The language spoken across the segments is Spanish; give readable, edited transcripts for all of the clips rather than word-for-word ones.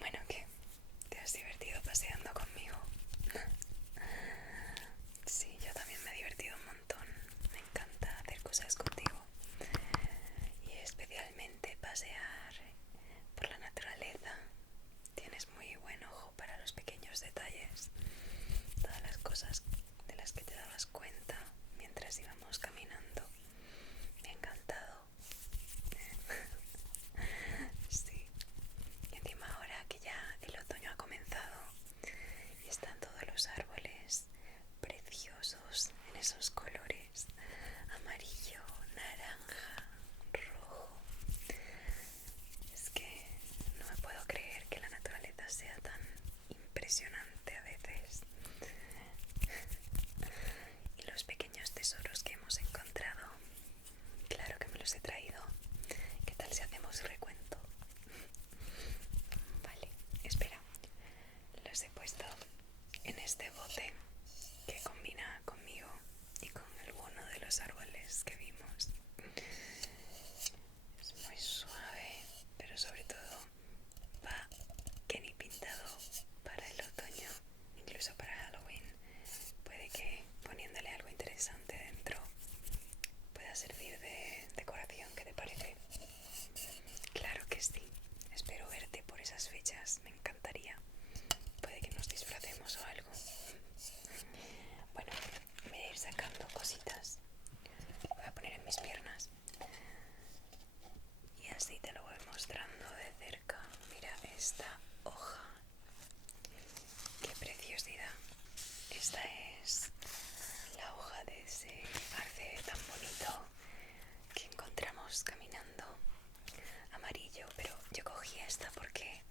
Bueno, ¿qué? ¿Te has divertido paseando conmigo? Sí, yo también me he divertido un montón. Me encanta hacer cosas contigo. Y especialmente pasear por la naturaleza. Tienes muy buen ojo para los pequeños detalles. Todas las cosas de las que te dabas cuenta mientras íbamos caminando. Me ha encantado. Sí. Y encima ahora que ya el otoño ha comenzado y están todos los árboles preciosos en esos colores amarillo, naranja, rojo. Es que no me puedo creer que la naturaleza sea tan impresionante a veces. Y los pequeños tesoros que hemos encontrado, claro que me los he traído. ¿Qué tal si hacemos recuento? Vale, espera. Los he puesto en este bote que combina conmigo y con alguno de los árboles que vimos. Es muy suave, pero sobre todo va que ni pintado para el otoño, incluso para Halloween. Puede que poniéndole algo interesante dentro pueda servir de decoración. ¿Qué te parece? Claro que sí. Espero verte por esas fechas. Me encantaría. Puede que nos disfracemos o algo. Bueno, me voy a ir sacando cositas. Voy a poner en mis piernas. Y así te lo voy mostrando de cerca. Mira esta hoja. ¡Qué preciosidad! Esta es la hoja de ese arce tan bonito que encontramos caminando, amarillo, pero yo cogí esta porque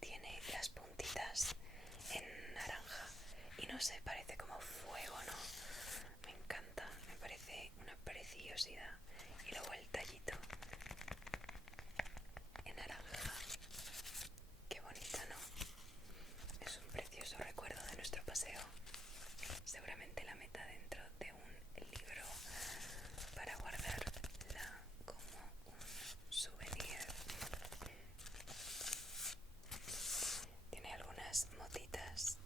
tiene las puntitas en naranja y no sé, parece como fuego, ¿no? Me encanta, me parece una preciosidad. Y luego el tallito en naranja, qué bonito, ¿no? Es un precioso recuerdo de nuestro paseo. Seguramente la meta dentro de un libro para guardarla como un souvenir. Tiene algunas motitas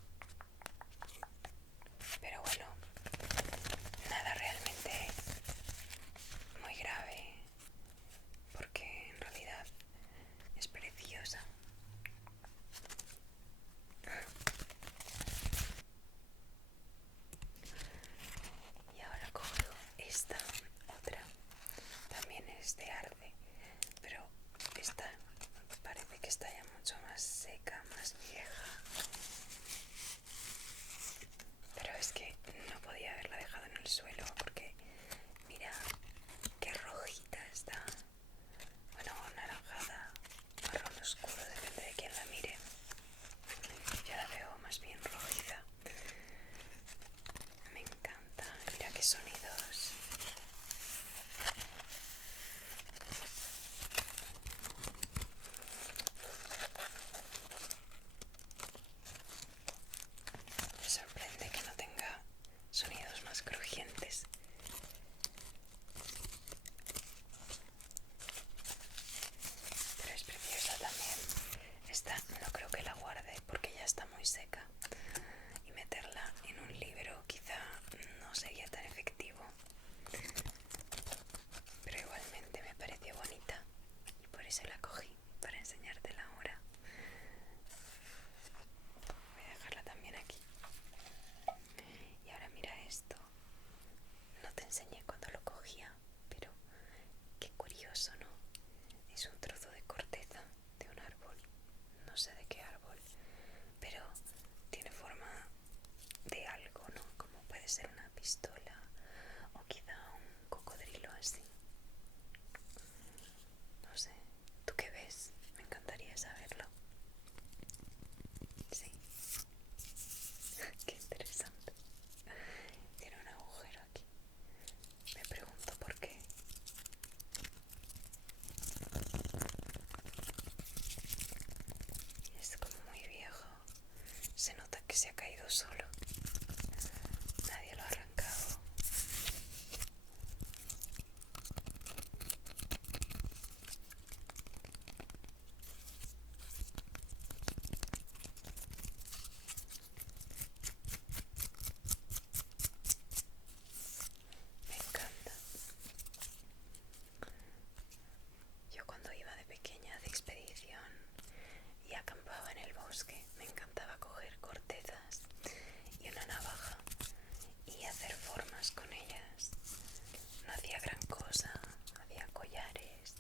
seca, y meterla en un libro quizá no sería tan efectivo, pero igualmente me pareció bonita y por eso la cogí para enseñártela ahora. Voy a dejarla también aquí. Y ahora mira esto. No te enseñé cuando lo cogía, pero qué curioso, ¿no? Es un trozo de corteza de un árbol, no sé de qué árbol, pero tiene forma de algo, ¿no? Como puede ser una pistola o quizá un cocodrilo así. No sé, ¿tú qué ves? Me encantaría saberlo. Sí, qué interesante. Tiene un agujero aquí. Me pregunto por qué. Es como muy viejo. Se nota que se ha caído solo. Nadie lo ha arrancado. Me encanta. Yo cuando iba de pequeña de expedición y acampaba en el bosque, me encantaba coger cortezas y una navaja y hacer formas con ellas. No hacía gran cosa, hacía collares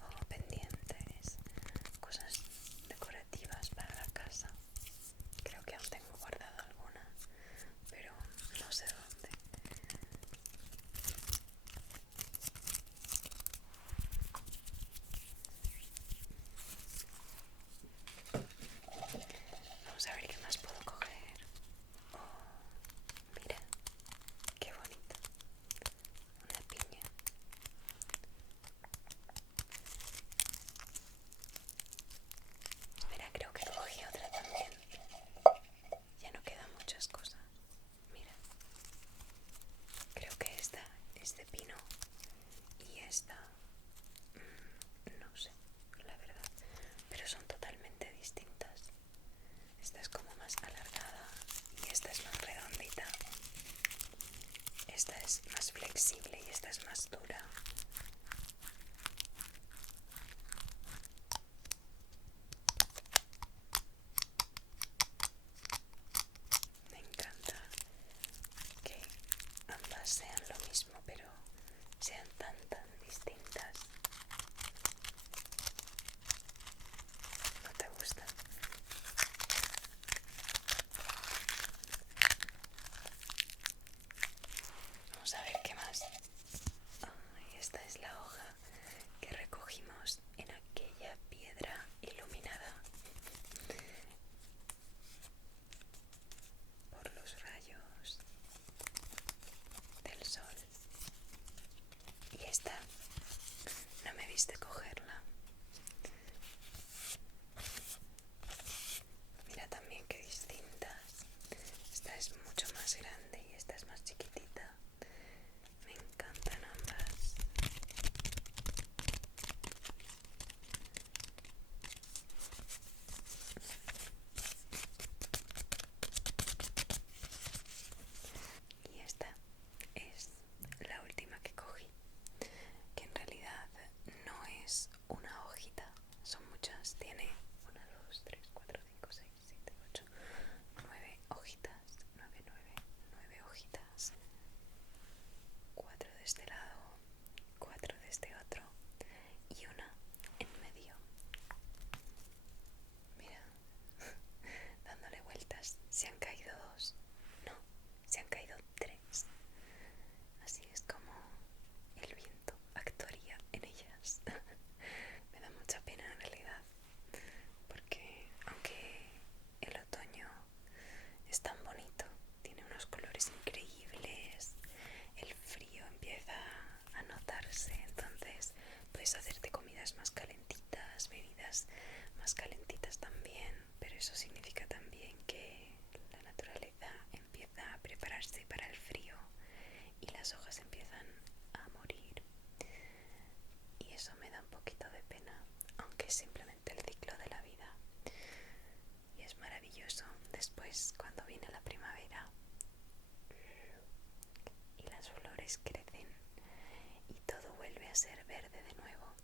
o pendientes, cosas decorativas para la casa. Creo que aún tengo guardada alguna, pero no sé dónde. Vamos a ver qué más puedo coger. Oh, mira, qué bonito. Una piña. Espera, creo que cogí otra también. Ya no quedan muchas cosas. Mira, creo que esta es de pino y esta, no sé, la verdad, pero son totalmente distintas. Esta es como más alargada y esta es más redondita. Esta es más flexible y esta es más dura. Me encanta que ambas sean lo mismo, pero sean tan distintas. ¿No te gusta? Vamos a ver qué más. Esta es la hoja que recogimos en aquella piedra iluminada por los rayos del sol. Y esta no me viste cogerla. Mira también qué distintas. Esta es mucho más grande y esta es más chiquitita. Me encantan ambas. Y esta es la última que cogí, que en realidad no es una hojita, son muchas. Tiene 1, 2, 3, 4, 5, 6, 7, 8, 9 hojitas. 9 hojitas. 4 de este lado, 4 de este otro y una en medio. Mira, dándole vueltas. Se han caído 2. No, se han caído 3. Así es como el viento actuaría en ellas. Me da mucha pena en realidad, porque aunque el otoño es tan bonito, tiene unos colores increíbles, el frío empieza a notarse, entonces puedes hacerte comidas más calentitas, bebidas más calentitas también, pero eso significa también que la naturaleza empieza a prepararse para el frío y las hojas empiezan a morir, y eso me da un poquito de pena, aunque es simplemente el ciclo de la vida y es maravilloso pues cuando viene la primavera y las flores crecen y todo vuelve a ser verde de nuevo.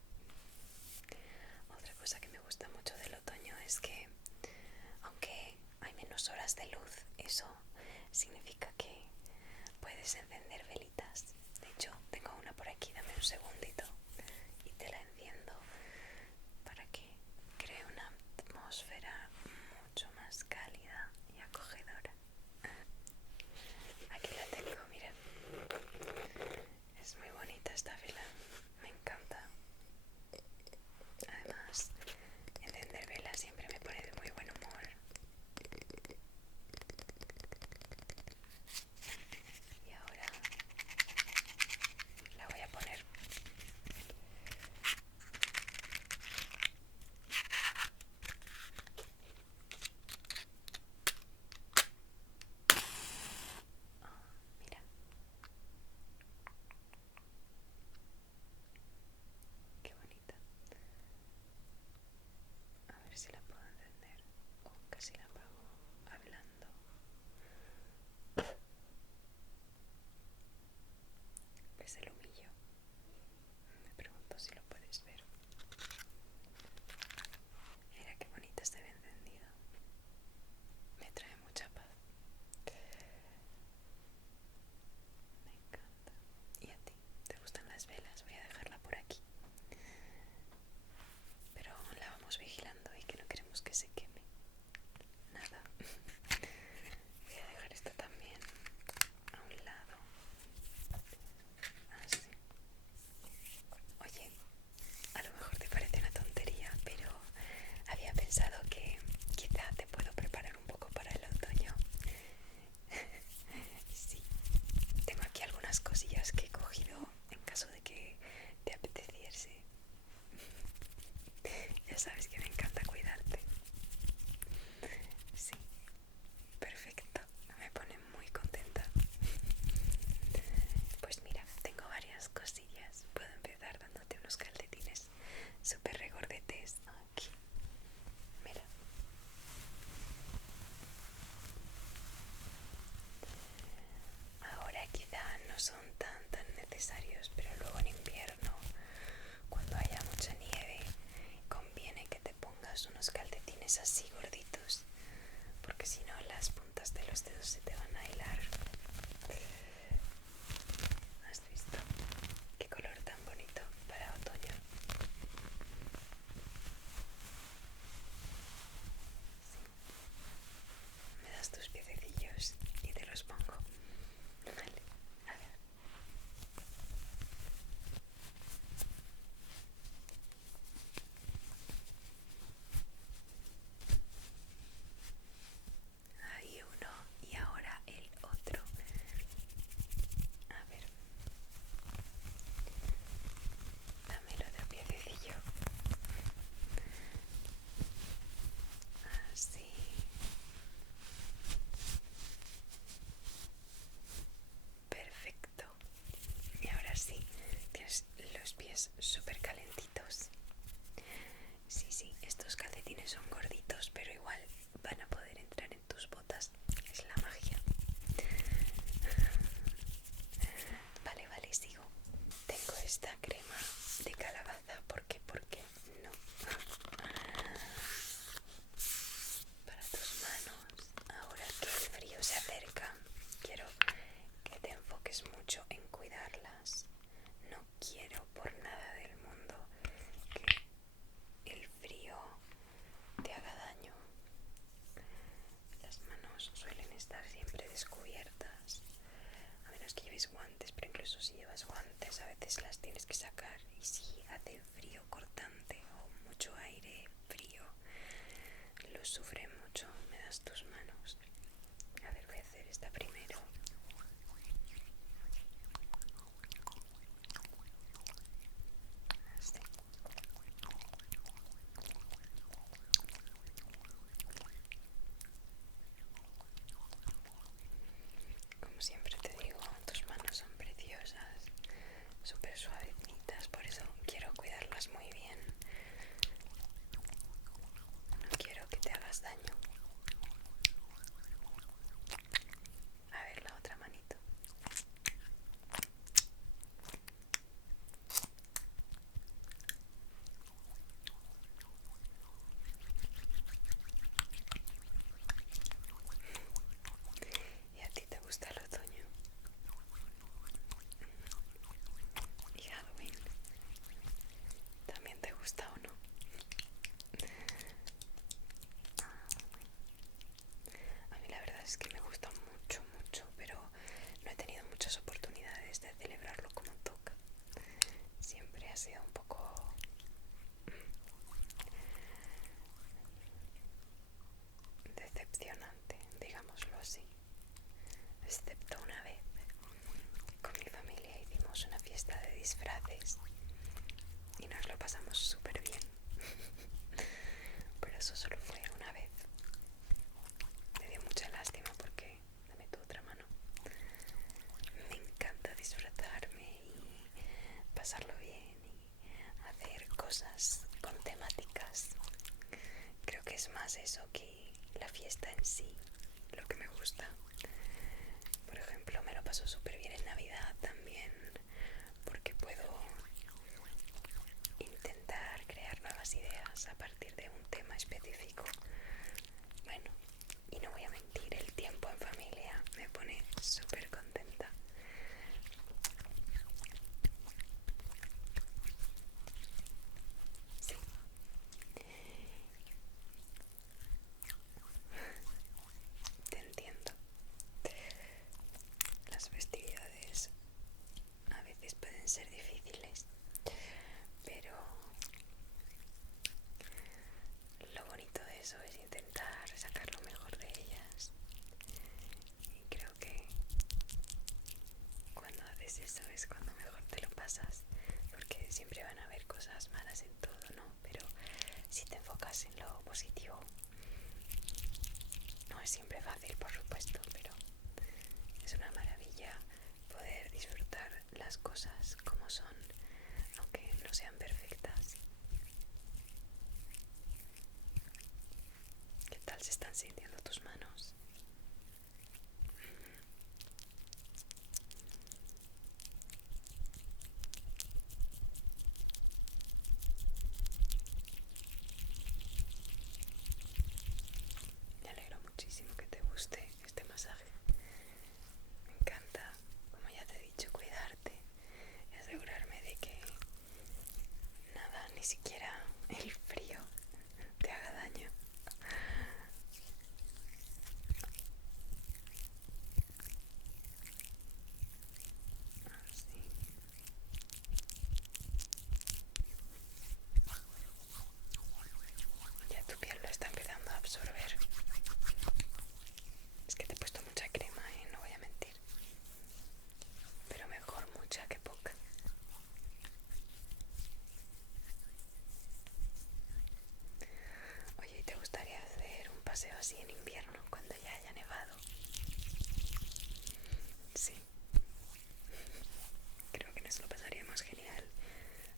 Otra cosa que me gusta mucho del otoño es que, aunque hay menos horas de luz, eso significa que puedes encender velitas. De hecho, tengo una por aquí, dame un segundito y te la enciendo para que cree una atmósfera mucho más cálida y acogedora. Aquí la tengo, mira. Es muy bonita esta vela, me encanta. Además, encender velas siempre me pone de muy buen humor. Y ahora la voy a poner. Mira. Qué bonita. A ver si la puedo encender. Casi la apago hablando. ¿Ves el humillo? Me pregunto si lo puedes ver. Mira qué bonita se ve encendida. Me trae mucha paz. Me encanta. ¿Y a ti? ¿Te gustan las velas? Voy a dejarla por aquí. Pero la vamos vigilando y que no queremos que se queme. Nada. Voy a dejar esto también a un lado. Así. Oye, a lo mejor te parece una tontería, pero había pensado que quizá te puedo preparar un poco para el otoño. Sí, tengo aquí algunas cosillas que he cogido en caso de que te apeteciese. Ya sabes que me encanta cuidarte. Sí, perfecto, me pone muy contenta. Pues mira, tengo varias cosillas. Puedo empezar dándote unos calcetines súper regordetes. Aquí, mira. Ahora quizá no son tan necesarios, pero luego en invierno, cuando haya mucha nieve, conviene que te pongas unos calcetines así gorditos, porque si no las puntas de los dedos se te van a hilar. ¿Has visto? Qué color tan bonito para otoño. Sí. Me das tus piececillos y te los pongo. Vale, a ver. Ahí uno y ahora el otro. A ver. Dámelo de piececillo. Así. Perfecto. Y ahora sí, tienes los pies súper calentitos. Sí, estos calcetines son gorditos, pero igual van a poder entrar en tus botas. Es la magia. Vale, sigo. Tengo esta crema de calabaza. ¿Por qué? No. Para tus manos. Ahora que el frío se acerca, quiero que te enfoques mucho en cuidarlas. No quiero por nada del mundo que el frío te haga daño. Las manos suelen estar siempre descubiertas, a menos que lleves guantes, pero incluso si llevas guantes a veces las tienes que sacar, y si hace frío cortante o mucho aire frío, lo sufren mucho. Me das tus manos. A ver, voy a hacer esta primero. Así. Como siempre te digo, tus manos son preciosas, súper suavecitas, por eso quiero cuidarlas muy bien. No quiero que te hagas daño. es que me gusta mucho, mucho, pero no he tenido muchas oportunidades de celebrarlo como toca. Siempre ha sido un poco decepcionante, digámoslo así. Excepto una vez, con mi familia hicimos una fiesta de disfraces y nos lo pasamos súper bien. Pero eso solo fue una vez. Me dio mucha lástima porque, dame tu otra mano, me encanta disfrutarme y pasarlo bien y hacer cosas con temáticas. Creo que es más eso que la fiesta en sí, lo que me gusta. Por ejemplo, me lo paso súper bien en Navidad también, porque puedo intentar crear nuevas ideas a partir de un tema específico. Bueno, y no voy a mentir, el tiempo en familia me pone súper contenta. Sí. Te entiendo. Las festividades a veces pueden ser difíciles, pero lo bonito de eso es intentar sacar lo mejor de ellas. Y creo que cuando haces eso es cuando mejor te lo pasas, porque siempre van a haber cosas malas en todo, ¿no? Pero si te enfocas en lo positivo, no es siempre fácil, por supuesto, pero es una maravilla poder disfrutar las cosas como son, aunque no sean perfectas. ¿Qué tal se están sintiendo tus manos? Me alegro muchísimo que te guste este masaje. Me encanta, como ya te he dicho, cuidarte y asegurarme de que nada, ni siquiera el frío, te haga daño. Así. Ya tu piel lo está empezando a absorber. Es que te he puesto mucha crema, no voy a mentir. Pero mejor mucha que poca. Oye, ¿y te gustaría hacer un paseo así en invierno cuando ya haya nevado? Sí, creo que nos lo pasaríamos genial,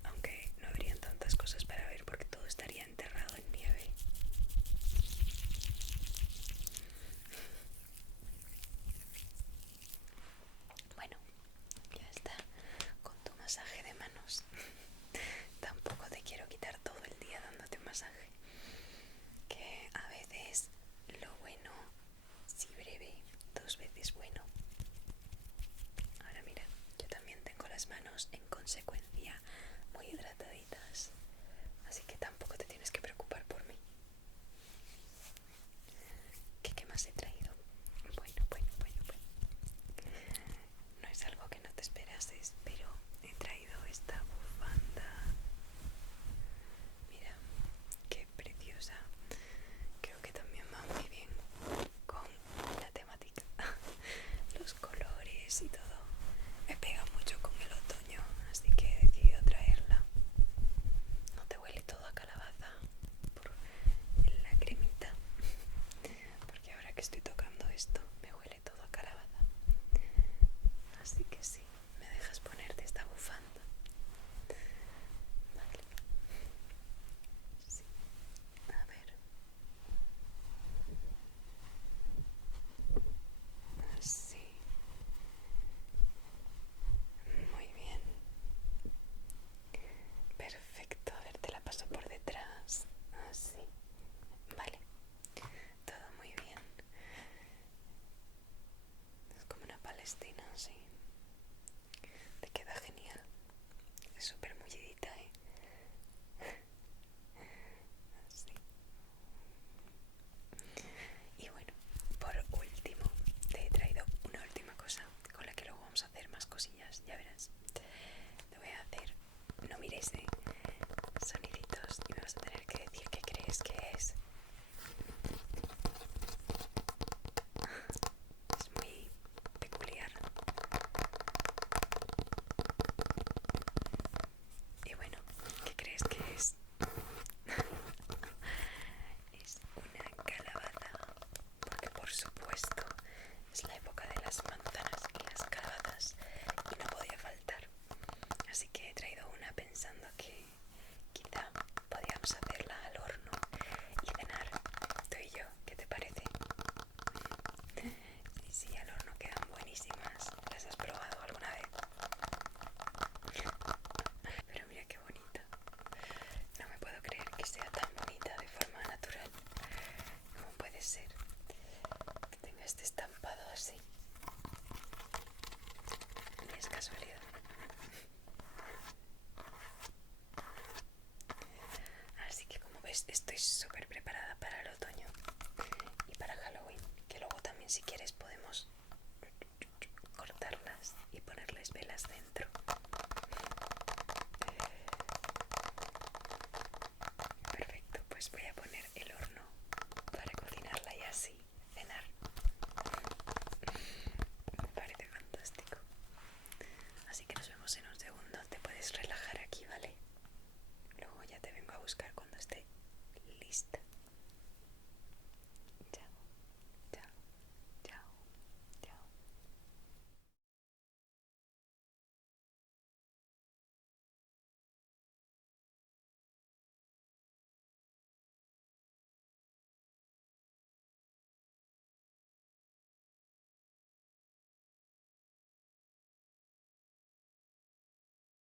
aunque no habrían tantas cosas para ver porque todo estaría enterrado en nieve. Bueno, ya está con tu masaje de manos. Tampoco te quiero quitar todo el día dándote un masaje, que a veces lo bueno, si breve, dos veces bueno. Ahora mira, yo también tengo las manos en consecuencia muy hidrataditas, así que tampoco te tienes que preocupar por mí. ¿Qué más he traído? Bueno. No es algo que no te esperases, pero he traído esta bufanda. Mira, qué preciosa. Creo que también va muy bien con la temática, los colores y todo. Me pega mucho con el otoño, así que he decidido traerla. No te huele todo a calabaza por la cremita, porque ahora que estoy tocando esto me huele todo a calabaza. Así que sí, me dejas ponerte esta bufanda. Vale. Sí. A ver. Así. Muy bien. Perfecto. A ver, te la paso por detrás. Así. Vale. Todo muy bien. Es como una Palestina, sí. Te queda genial. este estampado así. Ni es casualidad. Así que como ves, estoy súper preparada para el otoño y para Halloween, que luego también si quieres podemos cortarlas y ponerles velas dentro. Perfecto, pues voy a poner el horno para cocinarla y así